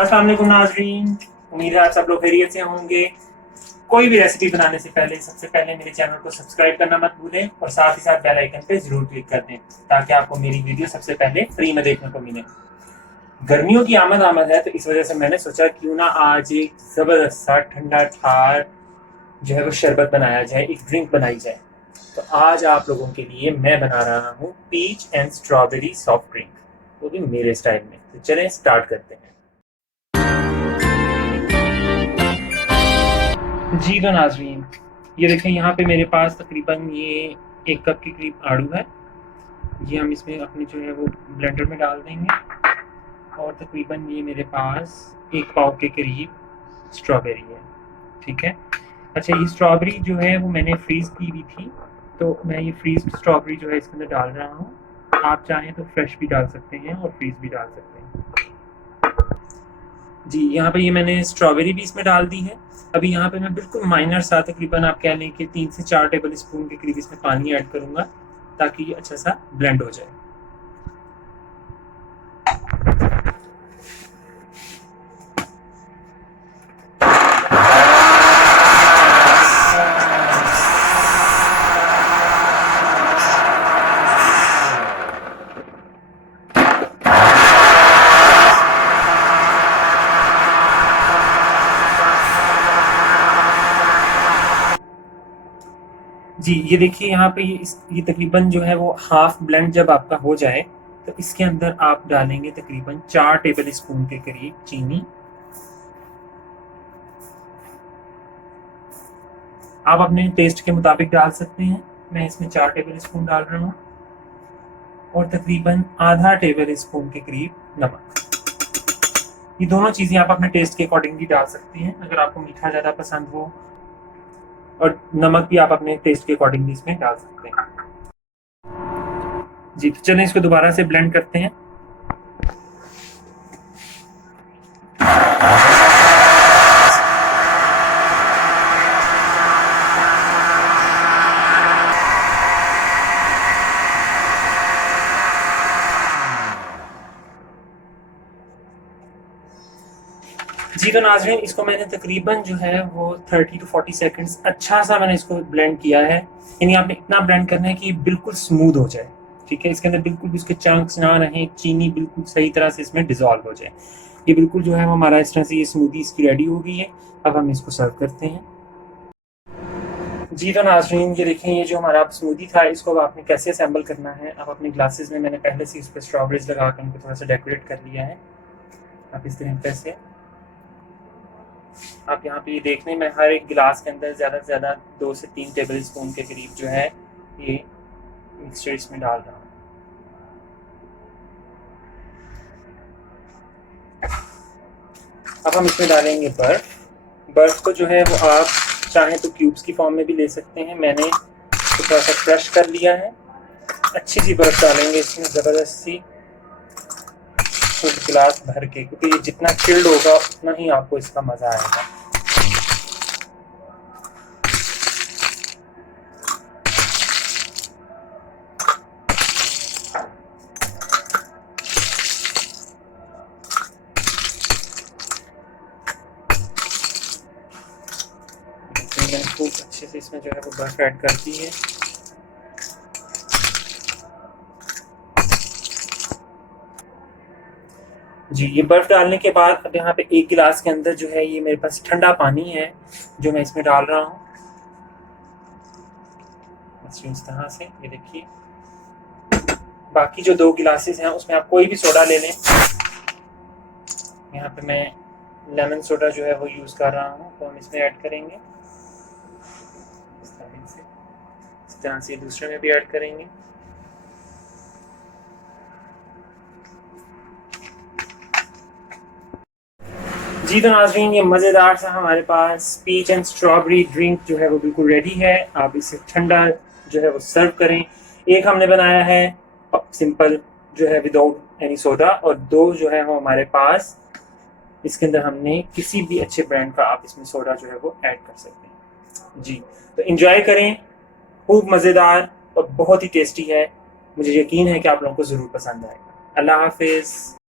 अस्सलाम वालेकुम नाज़रीन, उम्मीद है आप सब लोग खैरियत से होंगे। कोई भी रेसिपी बनाने से पहले सबसे पहले मेरे चैनल को सब्सक्राइब करना मत भूलें और साथ ही साथ बेल आइकन पे जरूर क्लिक कर दें ताकि आपको मेरी वीडियो सबसे पहले फ्री में देखने को मिले। गर्मियों की आमद है तो इस वजह से मैंने सोचा क्यों ना आज एक ज़बरदस्त सा ठंडा ठार जो है वो शरबत बनाया जाए, एक ड्रिंक बनाई जाए। तो आज आप लोगों के लिए मैं बना रहा हूँ peach and strawberry soft drink, वो भी मेरे स्टाइल में। तो चलें स्टार्ट करते हैं। जी तो नाजरीन, ये देखें यहाँ पे मेरे पास तकरीबन ये 1 कप के करीब आड़ू है। ये हम इसमें अपने जो है वो ब्लेंडर में डाल देंगे। और तकरीबन ये मेरे पास 1 पाव के करीब स्ट्रॉबेरी है। ठीक है। अच्छा, ये स्ट्रॉबेरी जो है वो मैंने फ्रीज़ की हुई थी, तो मैं ये फ्रीज स्ट्रॉबेरी जो है इसके अंदर डाल रहा हूँ। आप चाहें तो फ्रेश भी डाल सकते हैं और फ्रीज भी डाल सकते हैं। जी, यहाँ पे ये मैंने स्ट्रॉबेरी भी इसमें डाल दी है। अभी यहाँ पे मैं बिल्कुल माइनर सा तकरीबन आप कह लें कि 3 से 4 टेबल स्पून के करीब इसमें पानी ऐड करूँगा ताकि ये अच्छा सा ब्लेंड हो जाए। जी, ये देखिए यहाँ पे ये तकरीबन जो है वो हाफ ब्लेंड जब आपका हो जाए तो इसके अंदर आप डालेंगे तकरीबन 4 टेबल स्पून के करीब चीनी। आप अपने टेस्ट के मुताबिक डाल सकते हैं। मैं इसमें 4 टेबल स्पून डाल रहा हूँ और तकरीबन आधा टेबल स्पून के करीब नमक। ये दोनों चीज़ें आप अपने टेस्ट के अकॉर्डिंगली डाल सकते हैं। अगर आपको मीठा ज़्यादा पसंद हो और नमक भी आप अपने टेस्ट के अकॉर्डिंगली इसमें डाल सकते हैं। जी, तो चलें इसको दोबारा से ब्लेंड करते हैं। जी तो नाज़रीन, इसको मैंने तकरीबन जो है वो 30 to 40 सेकंड्स अच्छा सा मैंने इसको ब्लेंड किया है। यानी आपने इतना ब्लेंड करना है कि बिल्कुल स्मूथ हो जाए। ठीक है, इसके अंदर बिल्कुल भी इसके चंक्स ना रहें, चीनी बिल्कुल सही तरह से इसमें डिज़ोल्व हो जाए। ये बिल्कुल जो है वो हमारा इस तरह से ये स्मूदी इसकी रेडी हो गई है। अब हम इसको सर्व करते हैं। जी तो नाज़रीन, ये देखें ये जो हमारा स्मूदी था इसको अब आपने कैसे असेंबल करना है। अब अपने ग्लासेस में मैंने पहले से इस पर स्ट्रॉबेरीज लगा कर इनको थोड़ा सा डेकोरेट कर लिया है। आप इस तरीके से आप यहाँ पे ये देखने में हर एक गिलास के अंदर ज़्यादा से ज़्यादा 2 से 3 टेबल स्पून के करीब जो है ये मिक्सचर इसमें डाल रहा हूँ। अब हम इसमें डालेंगे बर्फ़। बर्फ़ को जो है वो आप चाहें तो क्यूब्स की फॉर्म में भी ले सकते हैं। मैंने इसको थोड़ा सा क्रश कर लिया है। अच्छी सी बर्फ़ डालेंगे इसमें, ज़बरदस्त सी, फुल गिलास भर के, क्योंकि ये जितना चिल्ड होगा उतना ही आपको इसका मज़ा आएगा। मैंने खूब अच्छे से इसमें जो है वो बर्फ़ ऐड कर दी है। जी, ये बर्फ़ डालने के बाद अब यहाँ पे 1 गिलास के अंदर जो है ये मेरे पास ठंडा पानी है जो मैं इसमें डाल रहा हूँ। बस इस तरह से ये देखिए। बाकी जो 2 गिलासेस हैं उसमें आप कोई भी सोडा ले लें। यहाँ पे मैं लेमन सोडा जो है वो यूज़ कर रहा हूँ, तो हम इसमें ऐड करेंगे इस तरह से दूसरे में भी ऐड करेंगे। जी तो नाज़रीन, ये मज़ेदार सा हमारे पास पीच एंड स्ट्रॉबेरी ड्रिंक जो है वो बिल्कुल रेडी है। आप इसे ठंडा जो है वो सर्व करें। एक हमने बनाया है सिंपल जो है विदाउट एनी सोडा, और 2 जो है वो हमारे पास इसके अंदर हमने किसी भी अच्छे ब्रांड का आप इसमें सोडा जो है वो ऐड कर सकते हैं। जी, तो एंजॉय करें, खूब मज़ेदार और बहुत ही टेस्टी है। मुझे यकीन है कि आप लोगों को ज़रूर पसंद आएगा। अल्लाह हाफिज़।